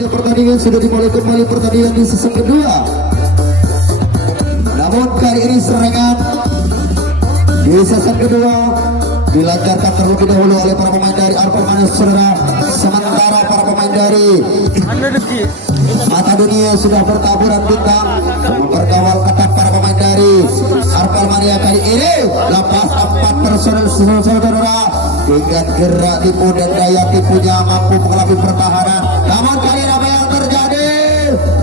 Pertandingan sudah dimulai kembali, pertandingan di sesi kedua. Namun kali ini serangan di sesi kedua dilancarkan terlebih dahulu oleh para pemain dari Arpal Mania, saudara. Sementara para pemain dari Mata Dunia sudah bertaburan bintang memperkawal ketat para pemain dari Arpal Mania. Kali ini lepas 4 personel saudara dengan gerak tipu dan daya tipunya mampu mengelabui pertahanan. Namun kali ini apa yang terjadi?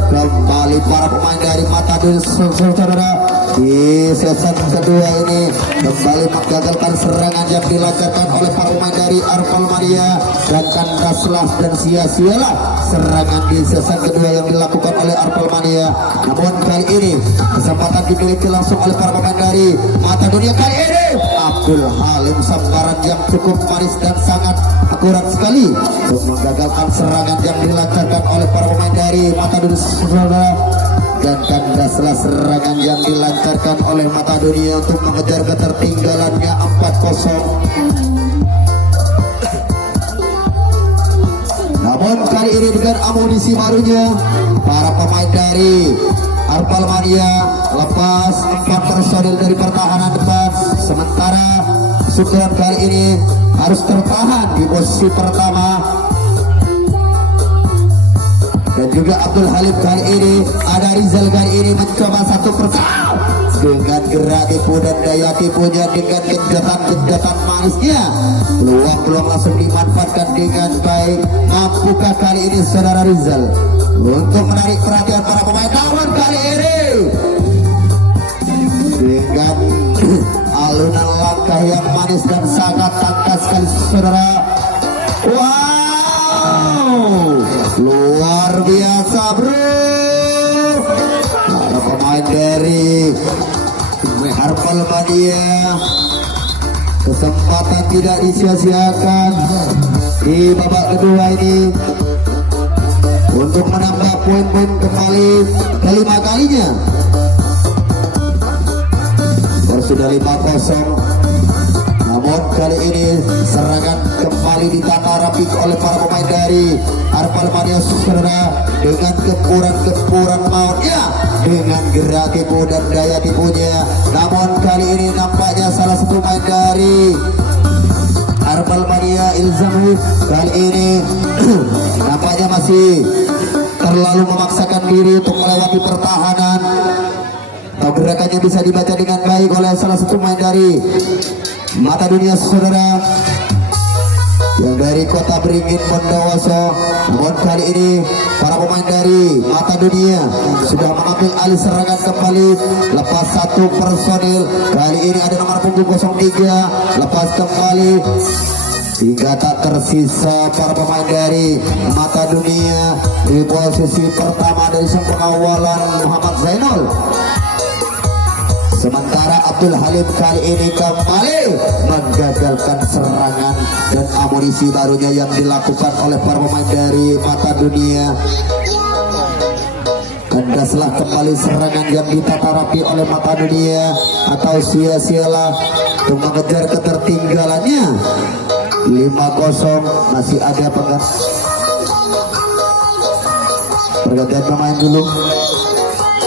Kembali para pemain dari Mata Dunia saudara di sesi kedua ini kembali menggagalkan serangan yang dilancarkan oleh para pemain dari Arpal Mania, dan kandaslah dan sia-sialah serangan di sesi kedua yang dilakukan oleh Arpal Mania. Namun kali ini kesempatan dimiliki langsung oleh para pemain dari Mata Dunia. Kali ini Abdul Halim sambaran yang cukup manis dan sangat akurat sekali untuk menggagalkan serangan yang dilancarkan oleh para pemain dari Mata Dunia saudara. Dan kandaslah serangan yang dilancarkan oleh Mata Dunia untuk mengejar ketertinggalannya 4-0. Namun kali ini dengan amunisi barunya para pemain dari Arpal Mania lepas 4 personil dari pertahanan depan. Sementara Sukron kali ini harus tertahan di posisi pertama, dan juga Abdul Halim kali ini, ada Rizal kali ini mencoba satu persatu dengan gerak tipu dan daya tipunya, dengan kejatan manisnya. Peluang langsung dimanfaatkan dengan baik. Mampukah kali ini saudara Rizal untuk menarik perhatian para pemain? Namun kali ini dengan alunan langkah yang manis dan sangat tangkas sekali saudara. Wow, luar biasa bro. Para pemain dari Arpal Mania, kesempatan tidak disia-siakan di babak kedua ini untuk menambah poin-poin kembali kelima kalinya. Sudah 5-0. Namun kali ini serangan kembali ditata rapi oleh para pemain dari Arpal Mania saudara, dengan gempuran mautnya, dengan gerak tipu dan daya tipunya. Namun kali ini nampaknya salah satu pemain dari Arpal Mania, Ilzamu, kali ini nampaknya masih terlalu memaksakan diri untuk melewati pertahanan. Gerakannya bisa dibaca dengan baik oleh salah satu pemain dari Mata Dunia saudara, yang dari kota Beringin Bondowoso. Namun kali ini para pemain dari Mata Dunia sudah mengambil alih serangan kembali, lepas 1 personil. Kali ini ada nomor punggung 03 lepas kembali, hingga tak tersisa para pemain dari Mata Dunia di posisi pertama dari sang pengawalan Muhammad Zainul. Sementara Abdul Halim kali ini kembali menggagalkan serangan dan amunisi barunya yang dilakukan oleh para pemain dari Mata Dunia. Kandaslah kembali serangan yang ditata rapi oleh Mata Dunia, atau sia-sialah untuk mengejar ketertinggalannya 5-0. Masih ada pergantian pemain dulu.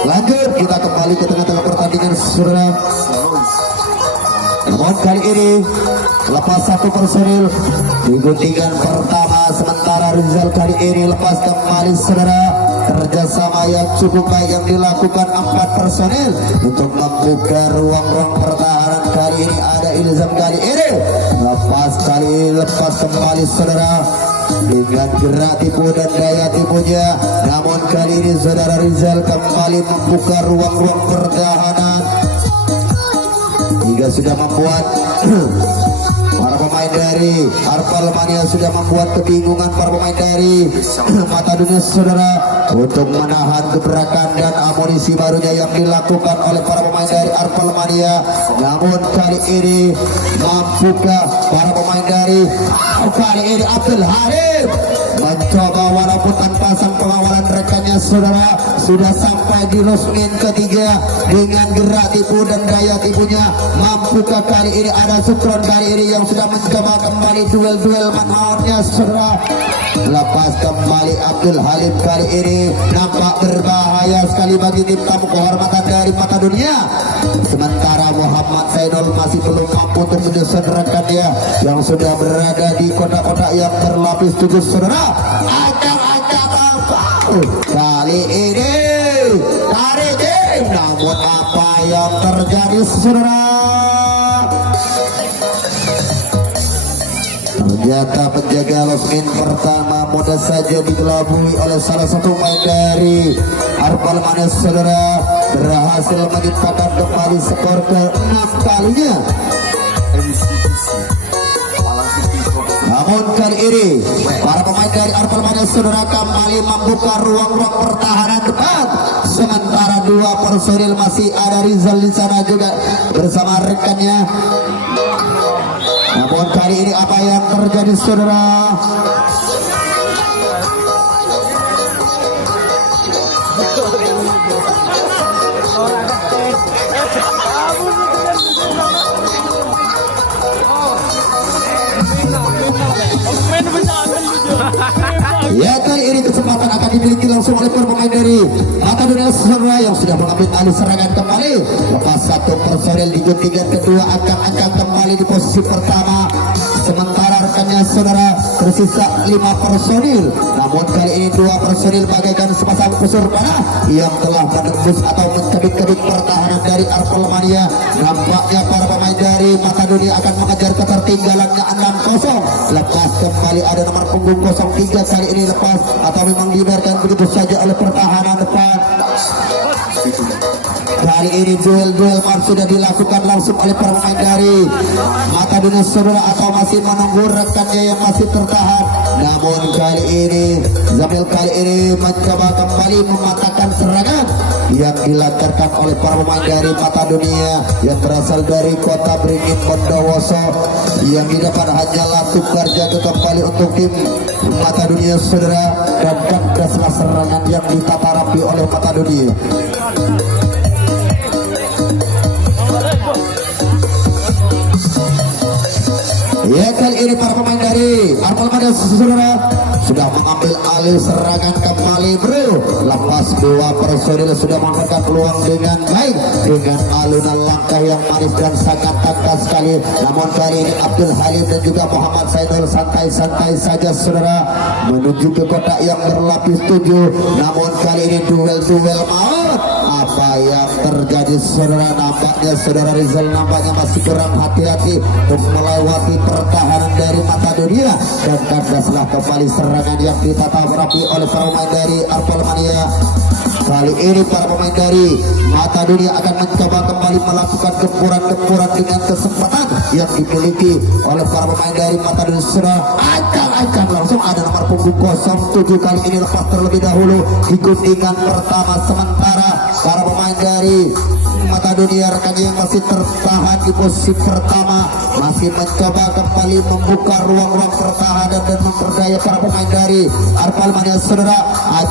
Lanjut, kita kembali ke tengah-tengah pertandingan saudara. Namun kali ini lepas 1 personil di guntingan pertama. Sementara Rizal kali ini lepas kembali saudara. Kerjasama yang cukup baik yang dilakukan 4 personil untuk membuka ruang-ruang pertahanan. Kali ini ada Ilzam kali ini lepas kembali saudara, dengan gerak tipu dan daya tipunya. Namun kali ini saudara Rizal kembali membuka ruang-ruang pertahanan, hingga sudah membuat para pemain dari Arpal Mania sudah membuat kebingungan para pemain dari Mata Dunia saudara untuk menahan gebrakan dan amunisi barunya yang dilakukan oleh para pemain dari Arpal Mania. Namun kali ini mampukah para pemain dari kali ini Abdul Halim mencoba walaupun tanpa sang pengawalan rekannya saudara sudah sampai di losmen ketiga dengan gerak tipu dan daya tipunya. Mampukah kali ini ada Sukron kali ini yang sudah mencoba kembali duel-duel manfaatnya saudara. Lepas kembali Abdul Halim kali ini nampak berbahaya sekali bagi tim tamu kehormatan dari mata dunia. Sementara Muhammad Zainul masih belum mampu untuk menyederhanakan dia yang sudah berada di kotak-kotak yang berlapis 7 saudara. Kali ini namun apa yang terjadi saudara? Ternyata penjaga losmen pertama mudah saja digelabui oleh salah satu pemain dari Arpal Manis saudara, berhasil menciptakan kembali skor ke-6 kalinya. Namun kali ini para pemain dari Arpal Manis saudara kembali membuka ruang-ruang pertahanan depan. Sementara 2 personil masih ada Rizal di sana juga bersama rekannya. Namun kali ini apa yang terjadi saudara? Ya kali ini kesempatan akan dimiliki langsung oleh pemain dari Mata Dunia saudara yang sudah mengambil alih serangan kembali. Lepas 1 personil di guntingan kedua akan kembali di posisi pertama. Sementara rekannya saudara tersisa 5 personil. Namun kali ini 2 personil bagaikan sepasang kusur panah yang telah menembus atau mencabik-cabik pertahanan dari Arpal Mania. Nampaknya para pemain dari Mata Dunia akan mengejar ketertinggalannya 6-0. Lepas kembali ada nomor punggung 03 kali ini lepas atau memang dibiarkan begitu saja oleh pertahanan depan. Kali ini duel-duel sudah dilakukan langsung oleh para pemain dari Mata Dunia saudara atau masih menunggu rekannya yang masih tertahan. Namun kali ini Zamil kali ini mencoba kembali mematahkan serangan yang dilancarkan oleh para pemain dari Mata Dunia yang berasal dari kota Beringin Bondowoso. Yang di depan hanyalah tukar jaga kembali untuk tim Mata Dunia saudara, dan kandaslah serangan yang ditata rapi oleh Mata Dunia. Ya kali ini para pemain dari Arpal Mania saudara sudah mengambil alih serangan kembali bro. Lepas 2 personil sudah memberikan peluang dengan baik dengan alunan langkah yang manis dan sangat tangkas sekali. Namun kali ini Abdul Halim dan juga Muhammad Zainul santai-santai saja saudara menuju ke kotak yang berlapis 7. Namun kali ini duel-duel maut. Apa yang terjadi saudara? Nampaknya saudara Rizal nampaknya masih kurang hati-hati untuk melewati pertahanan dari Mata Dunia, dan kandaslah kembali serangan yang ditata rapi oleh para pemain dari Arpal Mania. Kali ini para pemain dari Mata Dunia akan mencoba kembali melakukan gempuran-gempuran dengan kesempatan yang dimiliki oleh para pemain dari Mata Dunia saudara. Akan langsung ada nomor punggung 07 kali ini lepas terlebih dahulu di guntingan pertama. Sementara para pemain dari Mata Dunia rekannya yang masih tertahan di posisi pertama masih mencoba kembali membuka ruang-ruang pertahanan dan memperdaya para pemain dari Arpal Mania saudara.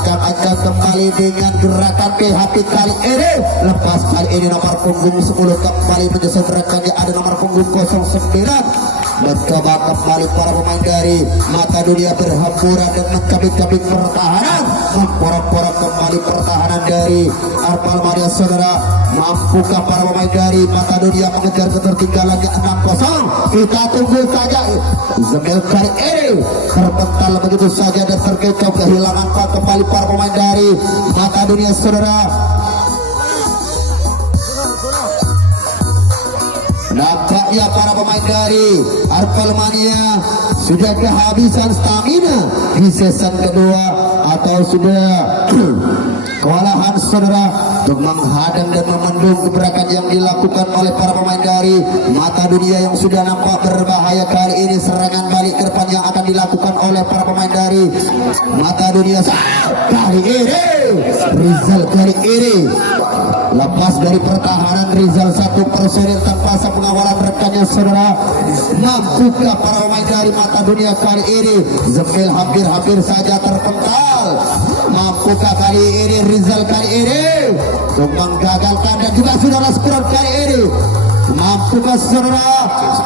Akan kembali dengan gerakan PHP kali ini. Lepas kali ini nomor punggung 10 kembali menyusul rekannya ada nomor punggung 09. Mencoba kembali para pemain dari Mata Dunia berhamburan dan mencabik-cabik pertahanan, memporak-porak kembali pertahanan dari Arpal Mania saudara. Mampukah para pemain dari Mata Dunia mengejar ketertinggalannya 6-0? Kita tunggu saja. Zamil kali ini terpental begitu saja dan terkecoh kehilangan kembali para pemain dari Mata Dunia saudara. Nampaknya para pemain dari Arpal Mania sudah kehabisan stamina di season kedua atau sudah kewalahan saudara untuk menghadang dan memendung gebrakan yang dilakukan oleh para pemain dari Mata Dunia yang sudah nampak berbahaya. Kali ini serangan balik ke depan yang akan dilakukan oleh para pemain dari Mata Dunia. Kali ini Rizal kali ini lepas dari pertahanan Rizal 1 personil tanpa pengawalan rekannya saudara. Mampukah para pemain dari Mata Dunia kali ini? Zamil hampir-hampir saja terpental. Mampu mampukah kali ini Rizal kali ini untuk menggagalkan, dan juga saudara Skron kali ini mampukah saudara?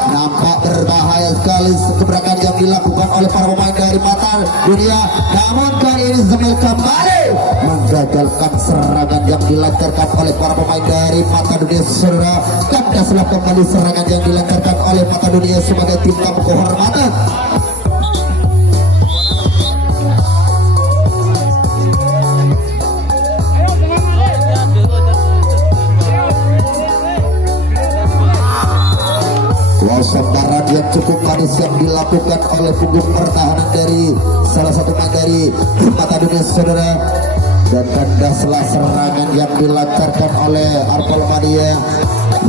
Nampak berbahaya sekali gebrakan yang dilakukan oleh para pemain dari Mata Dunia, namun kali ini Zamil kembali menggagalkan serangan yang dilancarkan oleh para pemain dari Mata Dunia saudara. Kandaslah kembali serangan yang dilancarkan oleh Mata Dunia sebagai tim tamu kehormatan. Sambaran yang cukup manis yang dilakukan oleh punggung pertahanan dari salah satu pemain dari Mata Dunia saudara, dan kandaslah serangan yang dilancarkan oleh Arpal Mania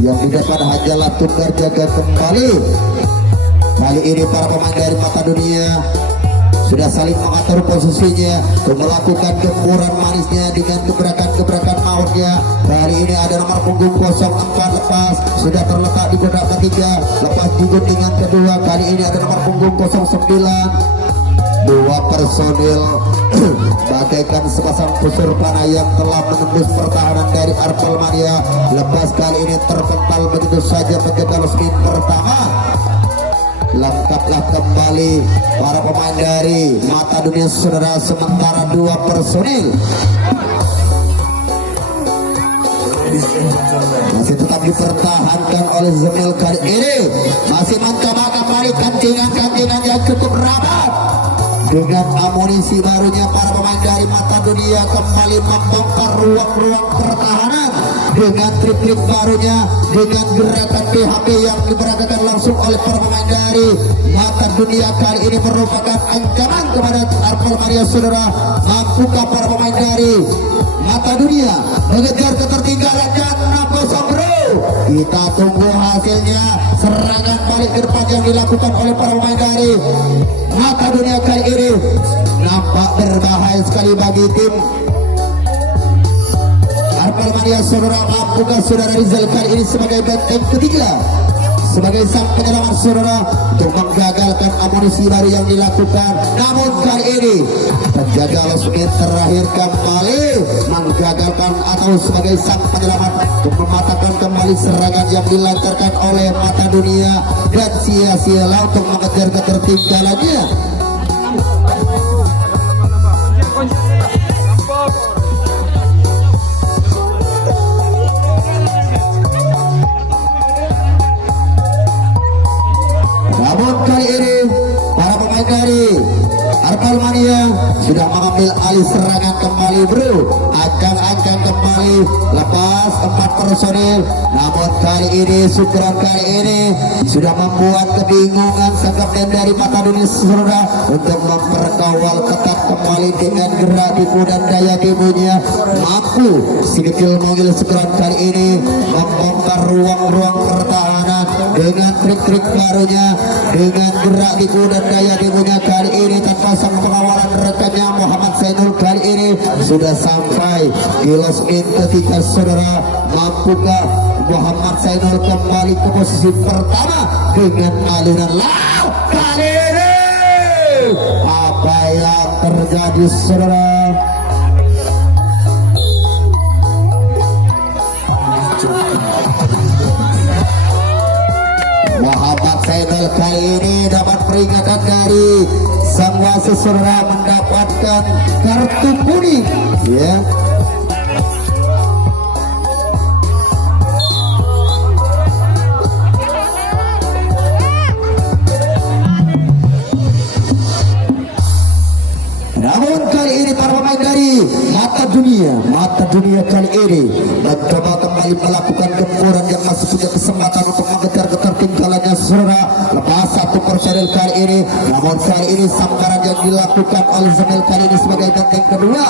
yang di depan hanyalah Tunggar jaga kembali. Kali ini para pemain dari Mata Dunia sudah saling mengatur posisinya untuk melakukan gempuran manisnya dengan gebrakan-gebrakan mautnya. Kali ini ada nomor punggung 04 lepas, sudah terletak di kotak ketiga, lepas di guntingan kedua. Kali ini ada nomor punggung 09, dua personil bagaikan sepasang busur panah yang telah menembus pertahanan dari Arpal Mania. Lepas kali ini terpental begitu saja menjaga spin pertama. Lengkaplah kembali para pemain dari Mata Dunia saudara, sementara dua personil masih tetap dipertahankan oleh Zamil kali ini, masih mencoba kembali kancingan yang cukup rapat. Dengan amunisi barunya para pemain dari Mata Dunia kembali membongkar ruang-ruang pertahanan dengan trik-trik barunya, dengan gerakan PHP yang diperagakan langsung oleh para pemain dari Mata Dunia. Kali ini merupakan ancaman kepada Arpal Mania saudara. Mampukah para pemain dari Mata Dunia mengejar ketertinggalan dan 6-0 bro? Kita tunggu hasilnya. Serangan balik ke depan yang dilakukan oleh para pemain dari Mata Dunia kali ini nampak berbahaya sekali bagi tim Arpal Mania saudara. Mampukah saudara Rizal kali ini sebagai benteng ketiga, sebagai sang penyelamat saudara, untuk menggagalkan amunisi baru yang dilakukan? Namun kali ini penjaga losmen terakhir kembali menggagalkan, atau sebagai sang penyelamat untuk mematahkan kembali serangan yang dilancarkan oleh Mata Dunia, dan sia-sialah untuk mengejar ketertinggalannya. Namun kali ini para pemain dari Arpal Mania sudah mengambil alih serangan kembali bro. Ancang-ancang kembali lepas 4 personil. Namun kali ini Sukron kali ini sudah membuat kebingungan sang kapten dari Mata Dunia saudara untuk memperkawal ketat kembali dengan gerak tipu dan daya tipunya. Mampu si kecil mungil Sukron kali ini membongkar ruang-ruang pertahanan dengan trik-trik barunya, dengan gerak tipu dan daya tipunya. Kali ini tanpa sang pengawalan rekannya Muhammad Zainul kali ini sudah sampai di losmen ketika saudara. Mampukah Muhammad Zainul kembali ke posisi pertama dengan alunan laut kali ini? Apa yang terjadi saudara? Muhammad Zainul kali ini dapat peringatan dari sang wasit saudara, mendapatkan kartu kuning ya. Namun kali ini para pemain dari Mata Dunia kali ini mencoba kembali melakukan gempuran yang masih punya kesempatan untuk mengejar ketertinggalannya saudara. Lepas 1 personil kali ini, namun kali ini sambaran yang dilakukan oleh Zamil kali ini sebagai benteng kedua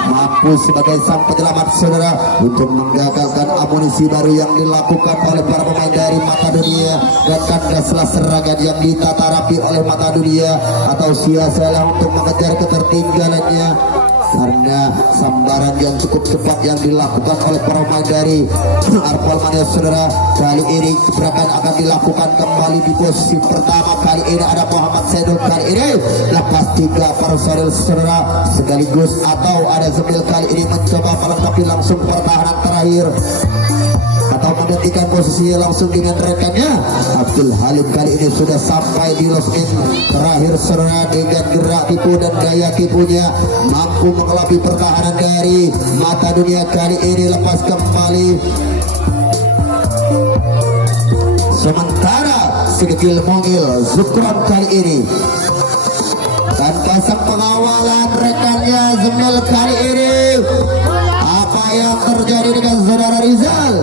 mampu sebagai sang penyelamat saudara untuk menggagalkan amunisi baru yang dilakukan oleh para pemain dari Mata Dunia, dan kandaslah serangan yang ditata rapi oleh Mata Dunia atau sia-sialah untuk mengejar ketertinggalannya. karena sambaran yang cukup cepat yang dilakukan oleh para pemain dari Arpol Mania saudara. Kali ini gebrakan akan dilakukan kembali di posisi pertama. Kali ini ada Muhammad Zainul, kali ini lepas 3 personil saudara sekaligus, atau ada Zemil kali ini mencoba melengkapi langsung pertahanan terakhir atau menggantikan posisinya langsung dengan rekannya. Abdul Halim kali ini sudah sampai di loss in terakhir saudara, dengan gerak tipu dan gaya tipunya mampu mengelabui pertahanan dari Mata Dunia. Kali ini lepas kembali, sementara si kecil Mungil Zukran kali ini tanpa sang pengawalan rekannya Zemil kali ini. Apa yang terjadi dengan saudara Rizal?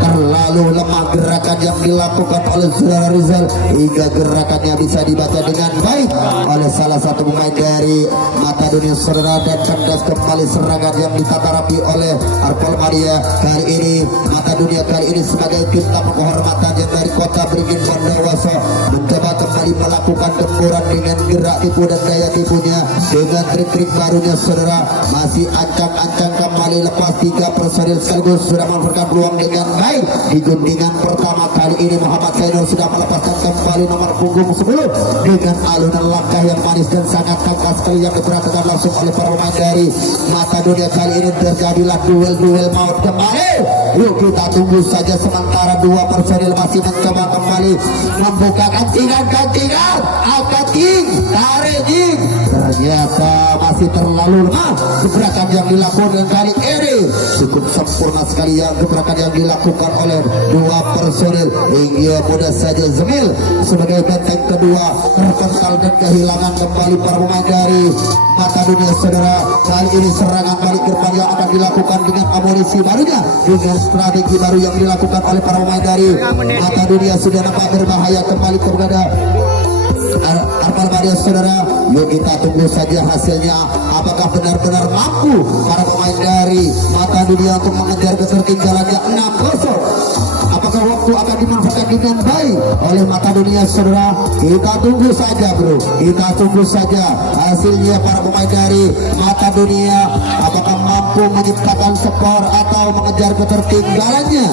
Terlalu lemah gerakan yang dilakukan oleh saudara Rizal hingga gerakannya bisa dibaca dengan baik oleh salah satu pemain dari Mata Dunia saudara, dan kandas kembali serangan yang ditata rapi oleh Arpol Mania. Kali ini Mata Dunia kali ini sebagai tim tamu kehormatan yang dari kota Beringin Bondowoso mencoba kembali melakukan gempuran dengan gerak tipu dan daya tipunya dengan trik-trik barunya saudara. Masih ancang-ancang kembali lepas 3 personil sekaligus sudah memanfaatkan peluang dengan baik. Di guntingan pertama kali ini Muhammad Zainul sudah melepaskan kembali nomor punggung 10 dengan alunan langkah yang manis dan sangat tangkas sekali yang diperhatikan langsung oleh para pemain dari Mata Dunia. Kali ini terjadilah duel maut kembali. Yuk kita tunggu saja sementara 2 personil masih mencoba kembali membuka kantingan akating tarik. Ternyata masih terlalu lemah gebrakan yang dilakukan kali ini. Cukup sempurna sekali yang gebrakan yang dilakukan oleh 2 personil hingga mudah saja Zemil sebagai benteng kedua terpental dan kehilangan kembali para pemain dari Mata Dunia saudara. Kali ini serangan balik gerbang yang akan dilakukan dengan amunisi barunya, dengan strategi baru yang dilakukan oleh para pemain dari Mata Dunia. Sudah nampak berbahaya kembali kepada Arpol Mania saudara. Yuk kita tunggu saja hasilnya, apakah benar-benar mampu para pemain dari Mata Dunia untuk mengejar ketertinggalannya 6-0. Apakah waktu akan dimanfaatkan dengan baik oleh Mata Dunia saudara? Kita tunggu saja bro, kita tunggu saja hasilnya para pemain dari Mata Dunia, apakah mampu menciptakan skor atau mengejar ketertinggalannya.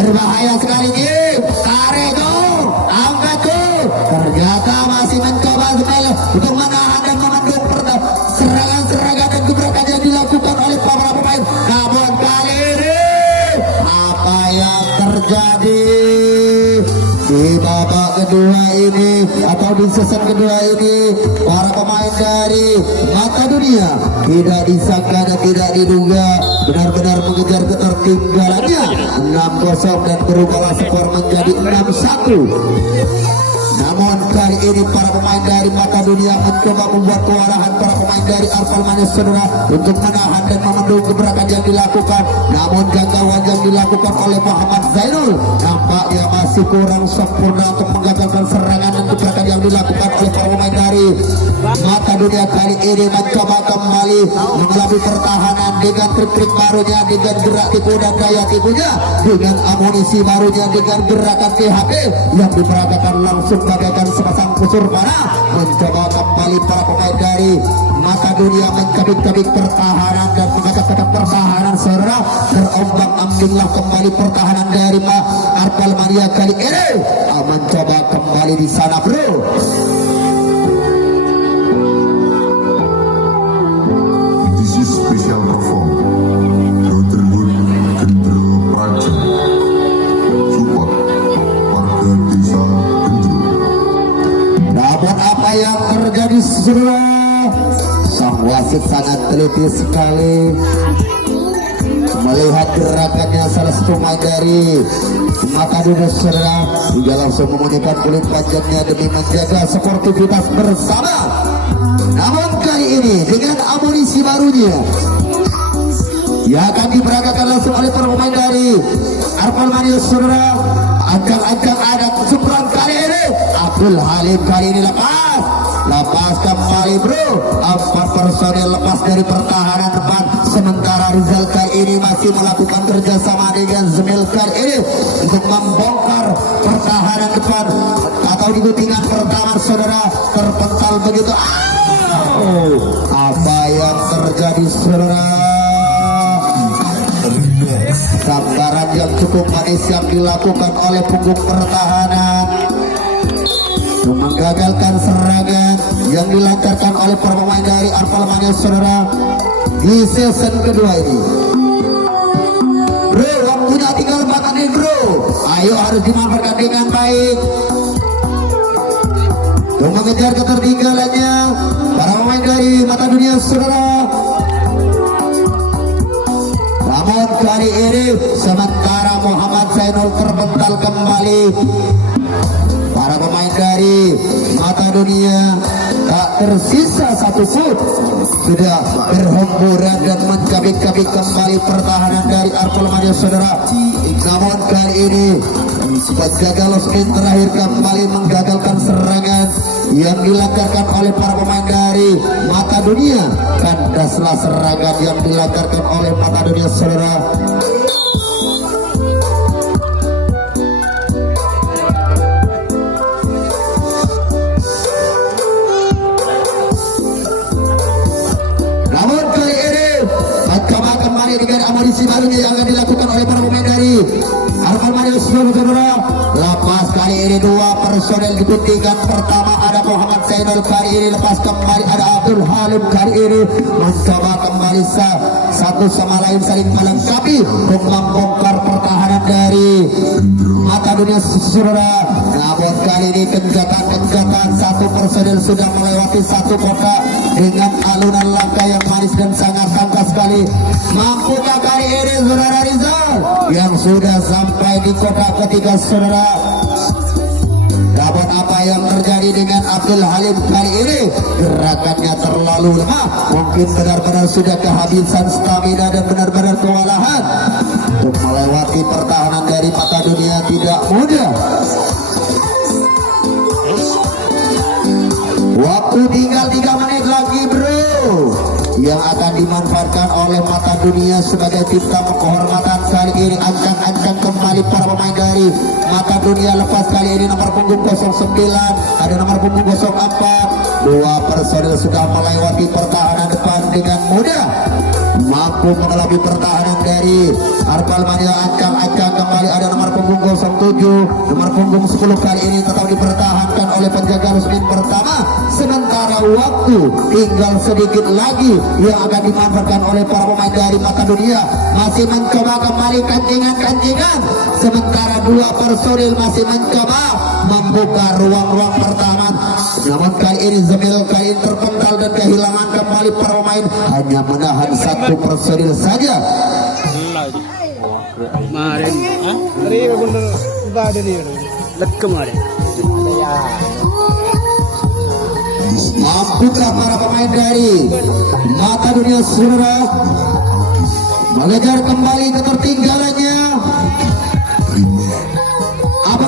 Berbahaya sekali Jim, tarik tuh, angkat tuh. Ternyata masih mencoba Zemil untuk menahan dan memendung serangan-serangan dan gebrakan yang dilakukan oleh para pemain. Namun kali ini apa yang terjadi di babak kedua ini atau di season kedua ini, para pemain dari Mata Dunia tidak disangka dan tidak diduga benar-benar mengejar ketertinggalannya 6-0 dan berubah skor menjadi 6-1. Namun kali ini para pemain dari Mata Dunia mencoba membuat kewalahan para pemain dari Arpol Mania saudara untuk menahan dan memendung gebrakan yang dilakukan. Namun jangkauan yang dilakukan oleh Muhammad Zainul nampaknya masih kurang sempurna untuk menggagalkan serangan dan gebrakan yang dilakukan oleh para pemain dari Mata Dunia. Kali ini mencoba kembali mengelabui pertahanan dengan trik-trik barunya, dengan gerak tipu dan daya tipunya, dengan amunisi barunya, dengan gerakan PHP yang diperagakan langsung bagaikan sepasang kusur panah. Mencoba kembali para pemain dari Mata Dunia mencabik-cabik pertahanan dan mengatakan pertahanan saudara. Terombang-ambinglah kembali pertahanan dari Arpol Mania kali ini. Mencoba kembali di sana bro. This is special perform Brotherhood Gendro Praja, support warga desa Gendro. Namun apa yang terjadi saudara, sang wasit sangat teliti sekali melihat gerakannya salah satu pemain dari Mata Dunia saudara, hingga langsung memunyikan kulit panjangnya demi menjaga sportivitas bersama. Namun kali ini dengan amunisi barunya yang akan diperagakan langsung oleh para pemain dari Arpol Mania saudara. Ancang-ancang ada kesukuran kali ini. Abdul Halim kali ini lepas lepas kembali bro. 4 personil lepas dari pertahanan depan. Sementara Rizal kali ini masih melakukan kerjasama dengan Zemil kali ini untuk membongkar pertahanan depan. Atau di guntingan pertama saudara terpental begitu. Apa yang terjadi saudara? Sambaran yang cukup manis yang dilakukan oleh punggung pertahanan menggagalkan serangan yang dilancarkan oleh para pemain dari Arpal Mania saudara di season kedua ini. Bro, waktunya tinggal 4 menit bro. Ayo harus dimanfaatkan dengan baik untuk mengejar ketertinggalannya para pemain dari mata dunia saudara. Namun kali ini sementara Muhammad Zainul terpental kembali. Para pemain dari mata dunia tak tersisa satu pun sudah berhamburan dan mencabik-cabik kembali pertahanan dari Arpal Mania saudara. Namun kali ini penjaga losmen terakhir kembali menggagalkan serangan yang dilancarkan oleh para pemain dari mata dunia. Kandaslah serangan yang dilancarkan oleh mata dunia saudara. Namun kali ini mencoba kembali dengan amunisi barunya yang akan dilakukan oleh para pemain dari Arpal Mania saudara. Lepas kali ini 2 personel diguntingkan. Pertama ada Muhammad Zainul, kali ini lepas kembali ada Abdul Halim. Kali ini mencoba kembali satu sama lain saling melengkapi untuk membongkar pertahanan dari mata dunia saudara. Namun kali ini kenjatan satu personel sudah melewati satu kotak dengan alunan langkah yang manis dan sangat pantas sekali. Mampukah kali ini saudara Rizal yang sudah sampai di kotak ketiga saudara? Namun apa yang terjadi dengan Abdul Halim kali ini? Gerakannya terlalu lemah. Mungkin benar-benar sudah kehabisan stamina dan benar-benar kewalahan untuk melewati pertahanan dari mata dunia tidak mudah. Waktu tinggal 3 menit lagi bro, yang akan dimanfaatkan oleh mata dunia sebagai tim tamu kehormatan kali ini. Ancang-ancang kembali para pemain dari mata dunia. Lepas kali ini nomor punggung 09, ada nomor punggung 04. 2 personil sudah melewati pertahanan depan dengan mudah, mampu mengelabui pertahanan dari Arpal Mania. Ancang-ancang kembali ada nomor punggung 07, nomor punggung 10 kali ini tetap dipertahankan oleh penjaga Rusmin pertama. Sementara waktu tinggal sedikit lagi yang akan dimanfaatkan oleh para pemain dari mata dunia. Masih mencoba kembali kancingan. Sementara 2 personil masih mencoba membuka ruang-ruang pertahanan. Namun kali ini Zemil kali ini terpental dan kehilangan kembali para pemain. Hanya menahan 1 personil saja. Kemarin, hari bener kita ada nih, let kemarin. Mampukah para pemain dari mata dunia saudara mengejar kembali ketertinggalannya?